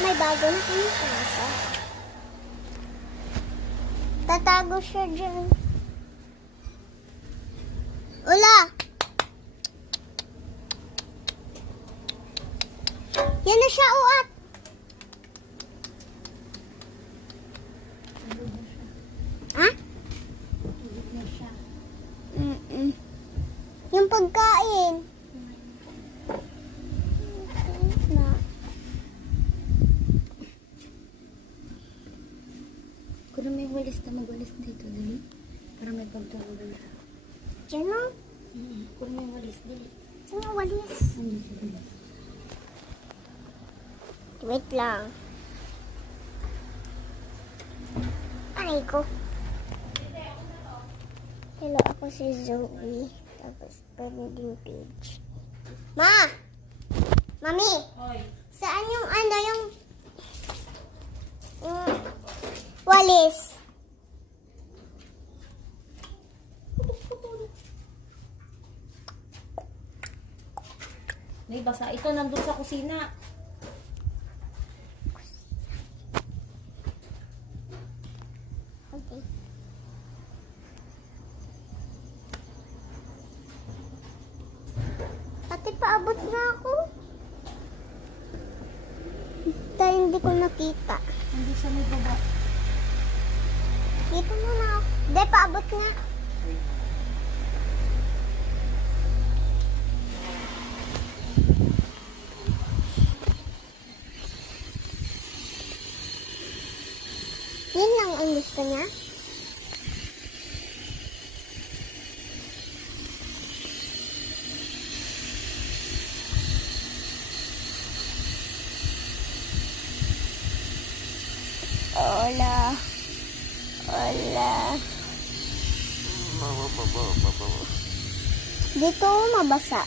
May bago na kami kasa. Tatago siya dyan. Ula! Yan na siya, uat! Ha? Yung pagkain. Na. Kung may walis na magwalis dito, dali. Para may pagtawag na. Diyan mo? Kung may walis, dali. Saan yung walis? Andito. Wait lang. Aray ko. Hello, ako si Zoe. Tapos, trending page. Ma! Mami! Hoy, Saan yung walis? may basa. Ito nandun sa kusina. Okay. Ate, paabot na ako. Dahil hindi ko nakita. Nandun sa may baba. Dito muna ako. Dahil paabot nga. Yun lang ang gusto niya. Hola. Hola. Dito mabasa.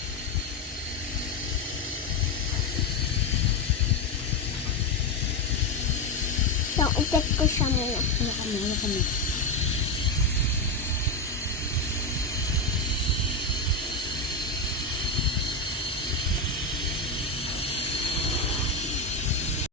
So, ikat ko siya muna. Ano kami?